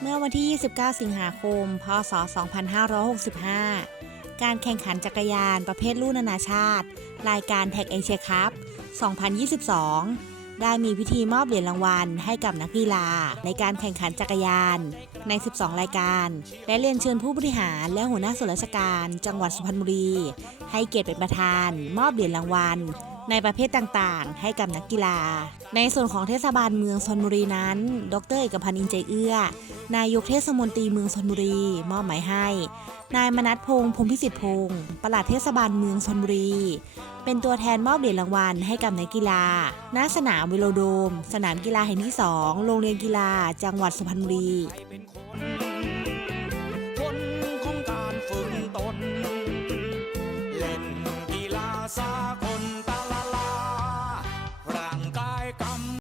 เมื่อวันที่ 29 สิงหาคม พศ 2565 การแข่งขันจักรยานประเภทรุ่นนานาชาติ รายการแท็กเอเชียคัพ 2022 ได้มีพิธีมอบเหรียญรางวัลให้กับนักกีฬา ในการแข่งขันจักรยาน ใน 12 รายการ และเรียนเชิญผู้บริหารและหัวหน้าส่วนราชการ จังหวัดสุพรรณบุรี ให้เกียรติเป็นประธาน มอบเหรียญรางวัล ในประเภทต่างๆ ให้กับนักกีฬา ในส่วนของเทศบาลเมืองชนบุรีนั้น ดรเอกพันธ์อินใจเอื้อ นายกเทศมนตรีเมืองชนบุรี มอบหมายให้ นายมนัทพงษ์พรมพิสิทธิพงศ์ปลัดเทศบาลเมืองชนบุรี เป็นตัวแทนมอบเหรียญรางวัลให้กับนักกีฬา ณ สนามวิโลโดม สนามกีฬาแห่งที่ 2 โรงเรียนกีฬา จังหวัดสุพรรณบุรีเป็นคนผลของกากล่นกีฬา